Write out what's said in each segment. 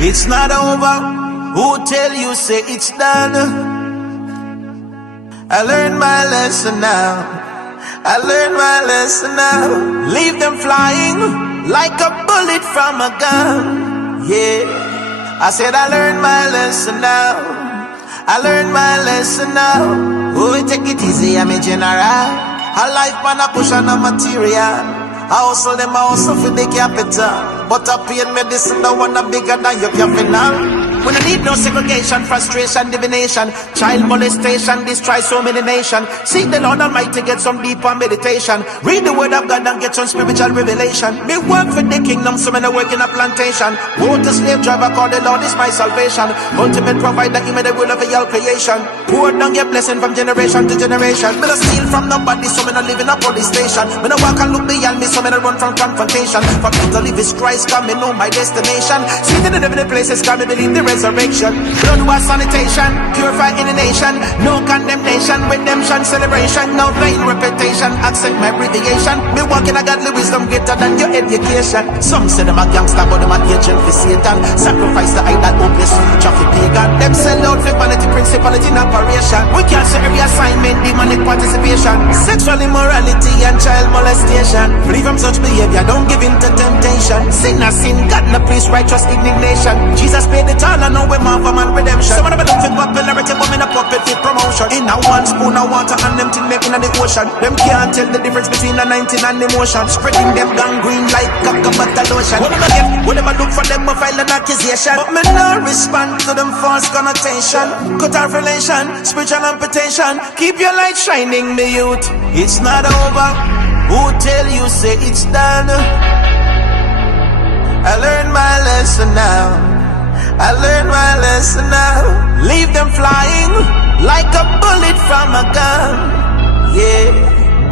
It's not over. Who tell you say it's done? I learned my lesson now. I learned my lesson now. Leave them flying like a bullet from a gun. Yeah, I said I learned my lesson now. I learned my lesson now. Oh, take it easy, I'm a general. A life man a push on a material. I hustle them, I hustle for the capital. But I pain medicine, the one a bigger than your capital. We don't need no segregation, frustration, divination, child molestation, destroy so many nations. Seek the Lord Almighty, get some deeper meditation. Read the word of God and get some spiritual revelation. Me work for the kingdom, so many work in a plantation. Go to slave driver, call the Lord is my salvation. Ultimate provider, give me the will of your creation. Pour down your blessing from generation to generation. Me don't steal from nobody, so me don't live in a police station. Me don't walk and look beyond me, so me don't run from confrontation. For me to live is Christ, come me know my destination. Sweet in the heavenly places, come me believe the resurrection. Blood was sanitation, purify in the nation. No condemnation, redemption, celebration. No vain reputation, accept my abbreviation. Me walk in a godly wisdom greater than your education. Some say them a gangster, but them a agent for Satan. Sacrifice the idol, hopeless future for pagan. Them sell out for vanity, principality in operation. We cancel every assignment, demonic participation. Sexual immorality and child molestation. Flee from such behavior, don't give in to temptation. Sin a sin, God no please, righteous indignation. Jesus paid the toll, I know we man for man redemption. Some of them look for popularity, but me no puppet fit promotion. In a one spoon of water and them till making in the ocean. Them can't tell the difference between a 19 and emotion. Spreading them gangrene like cocoa lotion. What them I look for them, I file an accusation. But me no respond to them false connotation. Cut off relation, spiritual amputation. Keep your light shining, me youth. It's not over. Who tell you say it's done? I learned my lesson now. I learned my lesson now. Leave them flying like a bullet from a gun. Yeah,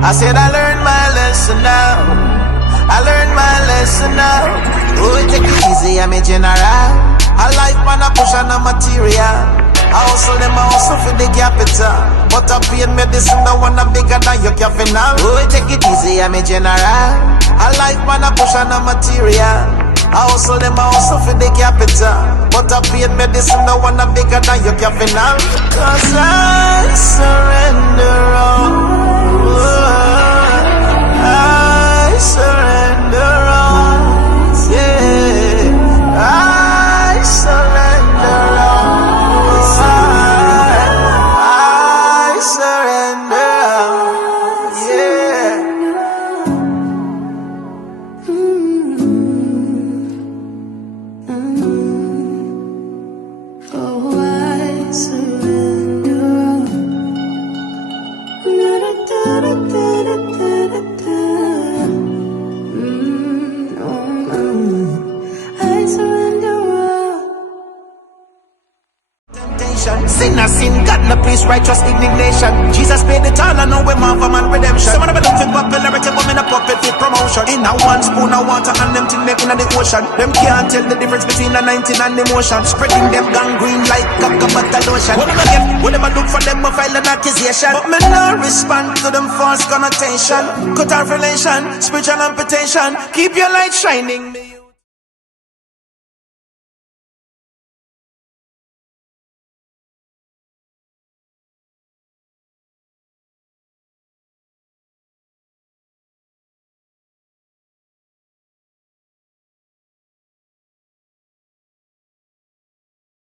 I said I learned my lesson now. I learned my lesson now. Oh, take it easy, I'm a general. A life man a push on a material. I hustle them, I hustle for the capital. But I pain medicine, the one a bigger than your capital. Oh, take it easy, I'm a general. A life man a push on a material. I hustle them, I hustle for the capital. But I pain medicine, the one a bigger than your capital. Cause I surrender all. I surrender all. Yeah, I surrender all. I surrender all. Yeah. Oh, I surrender all. I surrender all. Temptation, sin a sin, God no please, righteous indignation. Jesus paid the toll, I know we man for man redemption. Some of them look for popularity, but me no puppet fit promotion. In a one spoon of water and them till making in the ocean. Them can't tell the difference between a 19 and emotion. Spreading them gangrene like cocoa lotion. What them I look for them, I file an accusation. But me no respond to them false connotation. Cut off relation, spiritual amputation. Keep your light shining.